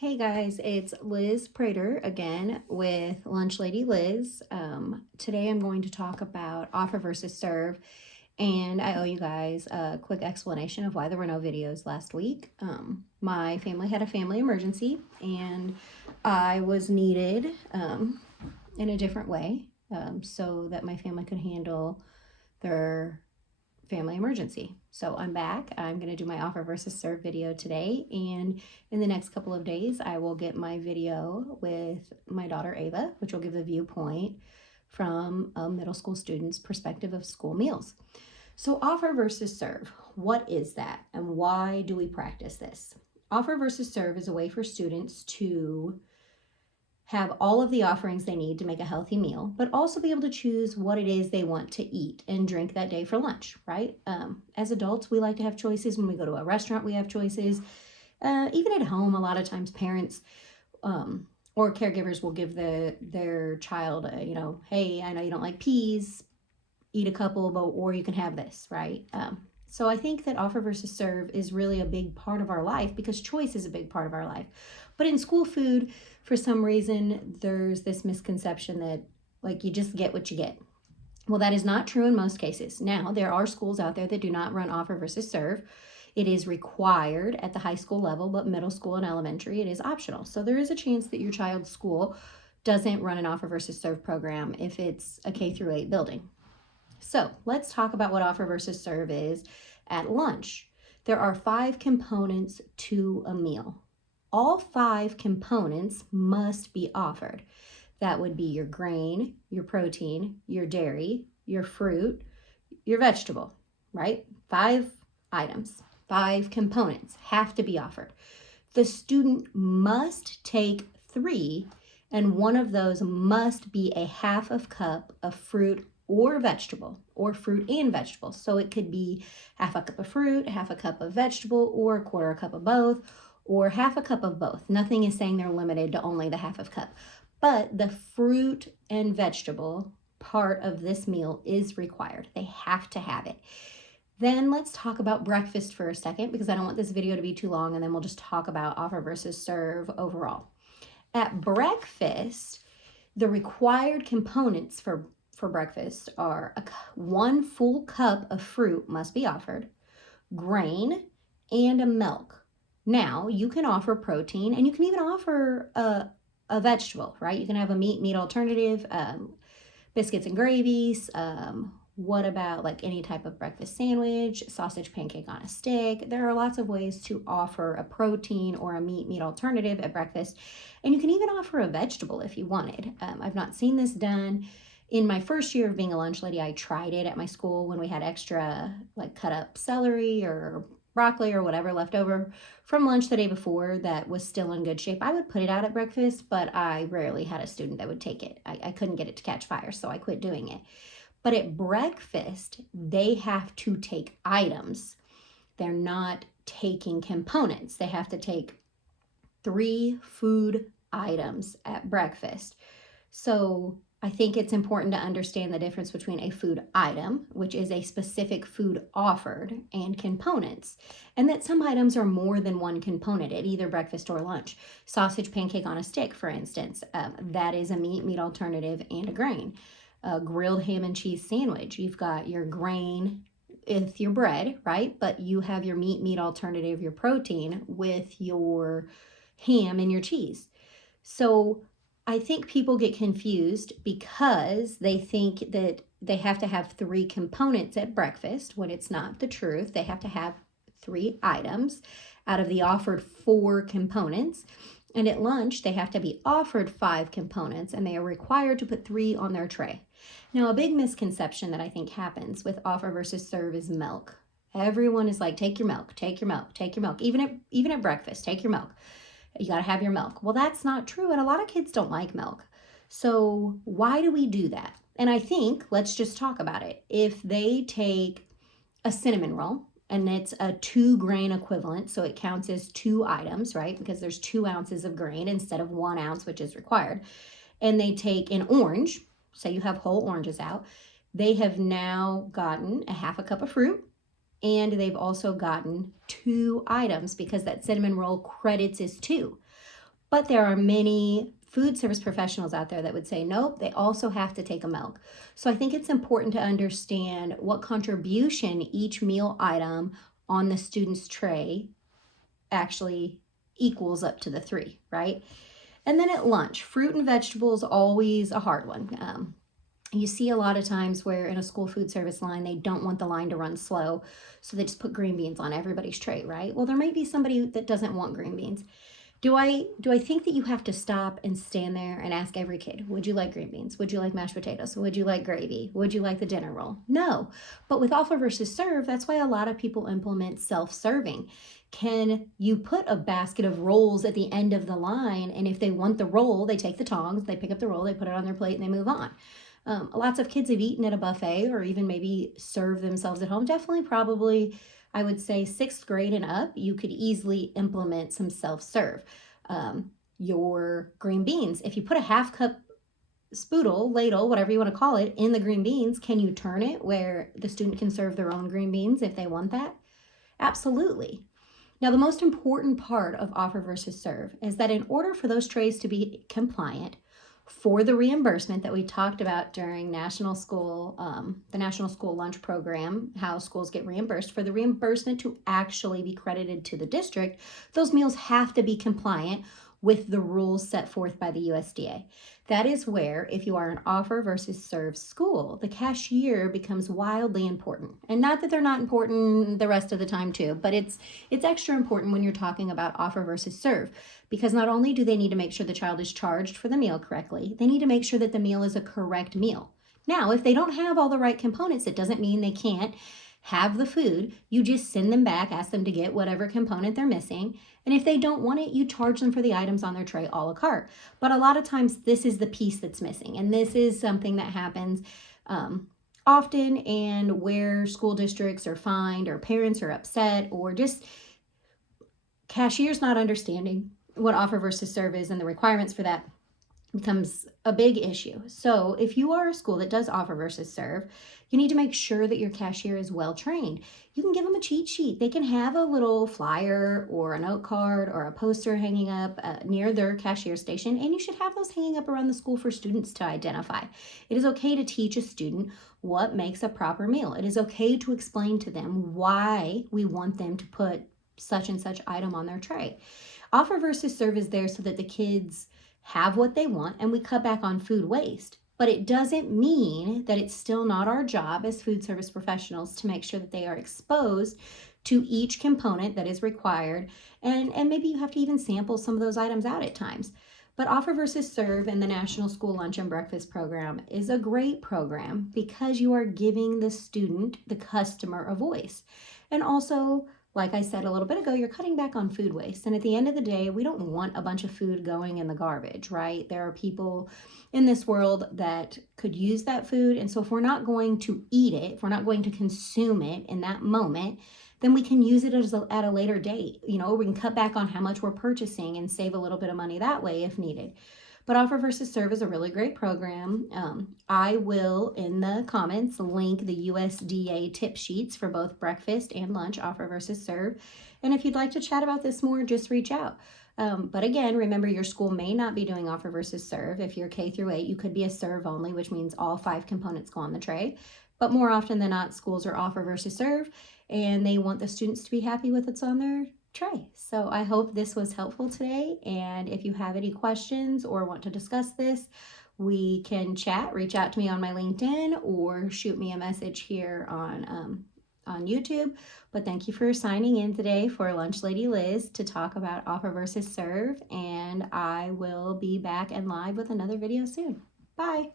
Hey guys, it's Liz Prater again with Lunch Lady Liz. Today I'm going to talk about offer versus serve, and I owe you guys a quick explanation of why there were no videos last week. My family had a family emergency, and I was needed in a different way so that my family could handle their family emergency. So I'm back. I'm going to do my offer versus serve video today. And in the next couple of days, I will get my video with my daughter Ava, which will give the viewpoint from a middle school student's perspective of school meals. So offer versus serve, what is that and why do we practice this? Offer versus serve is a way for students to have all of the offerings they need to make a healthy meal, but also be able to choose what it is they want to eat and drink that day for lunch, right? As adults, we like to have choices. When we go to a restaurant, we have choices. Even at home, a lot of times parents or caregivers will give their child, hey, I know you don't like peas, eat a couple, or you can have this, right? So I think that offer versus serve is really a big part of our life because choice is a big part of our life. But in school food, for some reason, there's this misconception that like you just get what you get. Well, that is not true in most cases. Now, there are schools out there that do not run offer versus serve. It is required at the high school level, but middle school and elementary, it is optional. So there is a chance that your child's school doesn't run an offer versus serve program if it's a K through 8 building. So let's talk about what offer versus serve is at lunch. There are 5 components to a meal. All 5 components must be offered. That would be your grain, your protein, your dairy, your fruit, your vegetable, right? 5 items, 5 components have to be offered. The student must take 3, and one of those must be a half of cup of fruit or vegetable, or fruit and vegetable. So it could be half a cup of fruit, half a cup of vegetable, or a quarter cup of both, or half a cup of both. Nothing is saying they're limited to only the half of cup. But the fruit and vegetable part of this meal is required. They have to have it. Then let's talk about breakfast for a second because I don't want this video to be too long, and then we'll just talk about offer versus serve overall. At breakfast, the required components for breakfast are 1 full cup of fruit must be offered, grain, and a milk. Now, you can offer protein, and you can even offer a vegetable, right? You can have a meat alternative, biscuits and gravies. What about like any type of breakfast sandwich, sausage pancake on a stick? There are lots of ways to offer a protein or a meat alternative at breakfast. And you can even offer a vegetable if you wanted. I've not seen this done. In my first year of being a lunch lady, I tried it at my school when we had extra like cut up celery or broccoli or whatever left over from lunch the day before that was still in good shape. I would put it out at breakfast, but I rarely had a student that would take it. I couldn't get it to catch fire, so I quit doing it. But at breakfast, they have to take items. They're not taking components. They have to take 3 food items at breakfast. So I think it's important to understand the difference between a food item, which is a specific food offered, and components, and that some items are more than one component at either breakfast or lunch. Sausage pancake on a stick, for instance, that is a meat alternative and a grain. A grilled ham and cheese sandwich, you've got your grain with your bread, right? But you have your meat alternative, your protein with your ham and your cheese. So I think people get confused because they think that they have to have 3 components at breakfast when it's not the truth. They have to have 3 items out of the offered 4 components. And at lunch, they have to be offered 5 components, and they are required to put 3 on their tray. Now, a big misconception that I think happens with offer versus serve is milk. Everyone is like, take your milk, take your milk, take your milk. Even at breakfast, take your milk. You got to have your milk. Well, that's not true. And a lot of kids don't like milk. So why do we do that? And I think, let's just talk about it. If they take a cinnamon roll, and it's a 2 grain equivalent, so it counts as 2 items, right? Because there's 2 ounces of grain instead of 1 ounce, which is required. And they take an orange, say you have whole oranges out, they have now gotten a half a cup of fruit, and they've also gotten 2 items because that cinnamon roll credits is 2. But there are many food service professionals out there that would say, nope, they also have to take a milk. So I think it's important to understand what contribution each meal item on the student's tray actually equals up to the 3, right? And then at lunch, fruit and vegetables, always a hard one. You see a lot of times where in a school food service line, they don't want the line to run slow, so they just put green beans on everybody's tray, right? Well, there might be somebody that doesn't want green beans. Do I think that you have to stop and stand there and ask every kid, would you like green beans? Would you like mashed potatoes? Would you like gravy? Would you like the dinner roll? No. But with offer versus serve, that's why a lot of people implement self-serving. Can you put a basket of rolls at the end of the line, and if they want the roll, they take the tongs, they pick up the roll, they put it on their plate, and they move on. Lots of kids have eaten at a buffet or even maybe serve themselves at home. Definitely, probably, I would say 6th grade and up, you could easily implement some self-serve. Your green beans, if you put a half cup spoodle, ladle, whatever you want to call it, in the green beans, can you turn it where the student can serve their own green beans if they want that? Absolutely. Now, the most important part of offer versus serve is that in order for those trays to be compliant for the reimbursement that we talked about during the National School Lunch Program, how schools get reimbursed, for the reimbursement to actually be credited to the district, those meals have to be compliant with the rules set forth by the USDA. That is where, if you are an offer versus serve school, the cashier becomes wildly important. And not that they're not important the rest of the time too, but it's extra important when you're talking about offer versus serve, because not only do they need to make sure the child is charged for the meal correctly, they need to make sure that the meal is a correct meal. Now, if they don't have all the right components, it doesn't mean they can't have the food. You just send them back, ask them to get whatever component they're missing. And if they don't want it, you charge them for the items on their tray a la carte. But a lot of times this is the piece that's missing. And this is something that happens often, and where school districts are fined or parents are upset, or just cashiers not understanding what offer versus serve is and the requirements for that becomes a big issue. So if you are a school that does offer versus serve, you need to make sure that your cashier is well trained. You can give them a cheat sheet. They can have a little flyer or a note card or a poster hanging up near their cashier station, and you should have those hanging up around the school for students to identify. It is okay to teach a student what makes a proper meal. It is okay to explain to them why we want them to put such and such item on their tray. Offer versus serve is there so that the kids have what they want and we cut back on food waste. But it doesn't mean that it's still not our job as food service professionals to make sure that they are exposed to each component that is required. And maybe you have to even sample some of those items out at times. But offer versus serve in the National School Lunch and Breakfast Program is a great program because you are giving the student, the customer, a voice. And also, like I said a little bit ago, you're cutting back on food waste. And at the end of the day, we don't want a bunch of food going in the garbage, right? There are people in this world that could use that food. And so if we're not going to eat it, if we're not going to consume it in that moment, then we can use it at a later date. We can cut back on how much we're purchasing and save a little bit of money that way if needed. But offer versus serve is a really great program. I will, in the comments, link the USDA tip sheets for both breakfast and lunch, offer versus serve. And if you'd like to chat about this more, just reach out. But again, remember, your school may not be doing offer versus serve. If you're K through 8, you could be a serve only, which means all 5 components go on the tray. But more often than not, schools are offer versus serve, and they want the students to be happy with what's on their tray. So I hope this was helpful today. And if you have any questions or want to discuss this, we can chat. Reach out to me on my LinkedIn or shoot me a message here on YouTube. But thank you for signing in today for Lunch Lady Liz to talk about offer versus serve. And I will be back and live with another video soon. Bye.